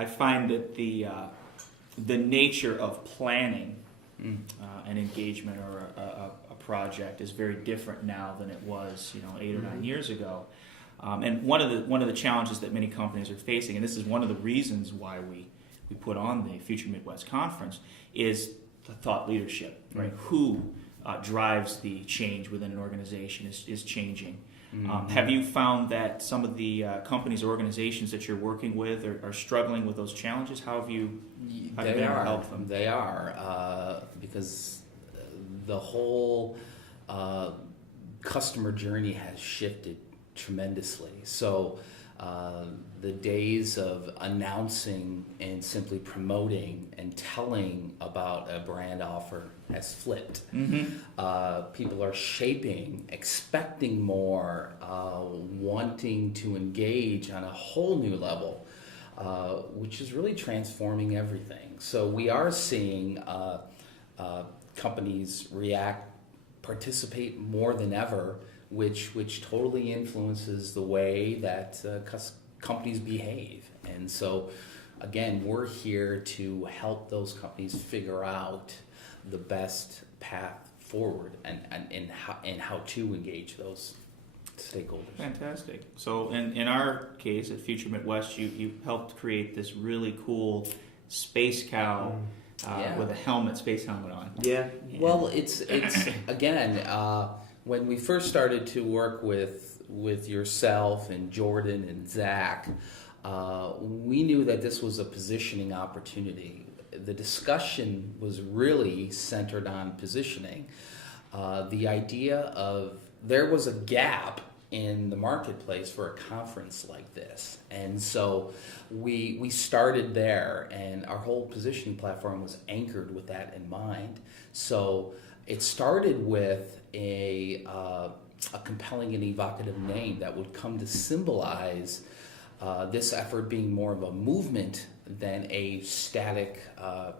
I find that the nature of planning an engagement or a project is very different now than it was 8 or 9 years ago. And one of the challenges that many companies are facing, and this is one of the reasons why we put on the Future Midwest Conference, is the thought leadership, right? Who drives the change within an organization is changing. Have you found that some of the companies or organizations that you're working with are struggling with those challenges? How have you been able to help them? They are, because the whole customer journey has shifted tremendously. So the days of announcing and simply promoting and telling about a brand offer has flipped. People are shaping, expecting more, wanting to engage on a whole new level, which is really transforming everything. So we are seeing companies react, participate more than ever, which totally influences the way that companies behave. And so, again, we're here to help those companies figure out the best path forward and how to engage those stakeholders. Fantastic. So in our case at Future Midwest, you helped create this really cool space cow with a space helmet on. Yeah. Well, it's again, when we first started to work with yourself and Jordan and Zach, we knew that this was a positioning opportunity. The discussion was really centered on positioning. The idea of there was a gap in the marketplace for a conference like this. And so we started there, and our whole positioning platform was anchored with that in mind. So it started with a compelling and evocative name that would come to symbolize this effort being more of a movement than a static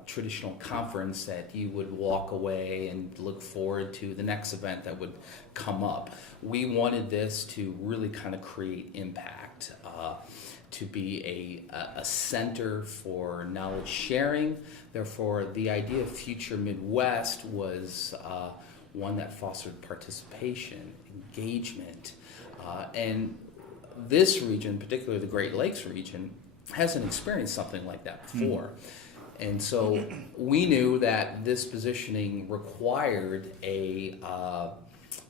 traditional conference that you would walk away and look forward to the next event that would come up. We wanted this to really kind of create impact, to be a center for knowledge sharing. Therefore, the idea of Future Midwest was one that fostered participation, engagement, and this region, particularly the Great Lakes region, hasn't experienced something like that before. And so we knew that this positioning required a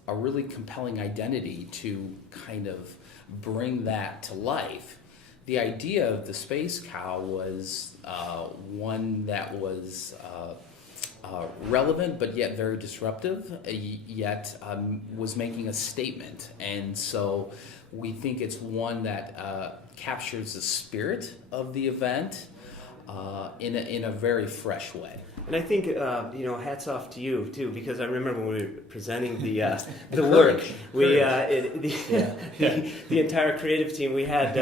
really compelling identity to kind of bring that to life. The idea of the Space Cow was one that was relevant, but yet very disruptive, yet was making a statement. And so we think it's one that captures the spirit of the event in a very fresh way. And I think hats off to you too, because I remember when we were presenting the work, the entire creative team, we had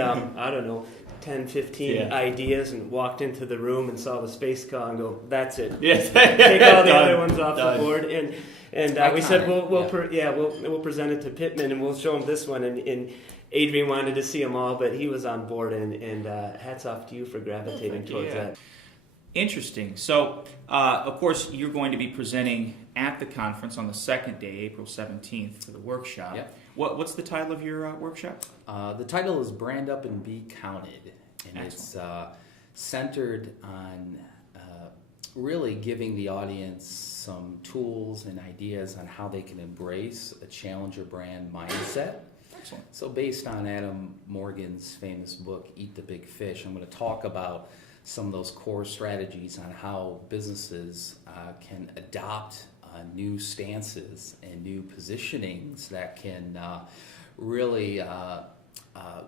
10, 15 ideas, and walked into the room and saw the space car and go, that's it. Yes. Take all the other ones off the board. And we said, we'll present it to Pittman and we'll show him this one. And Adrian wanted to see them all, but he was on board. And hats off to you for gravitating towards that. Interesting. So, of course, you're going to be presenting at the conference on the second day, April 17th, for the workshop. Yep. What's the title of your workshop? The title is Brand Up and Be Counted. And Excellent. It's centered on really giving the audience some tools and ideas on how they can embrace a challenger brand mindset. Excellent. So based on Adam Morgan's famous book, Eat the Big Fish, I'm going to talk about some of those core strategies on how businesses can adopt new stances and new positionings that can really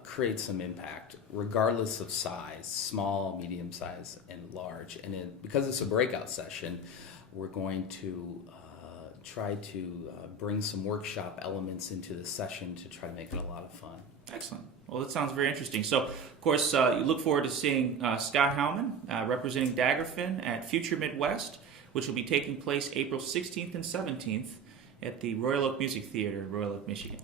create some impact, regardless of size, small, medium size, and large. And because it's a breakout session, we're going to try to bring some workshop elements into the session to try to make it a lot of fun. Excellent. Well, that sounds very interesting. So, of course, you look forward to seeing Scott Hauman representing Daggerfin at Future Midwest, which will be taking place April 16th and 17th at the Royal Oak Music Theater in Royal Oak, Michigan.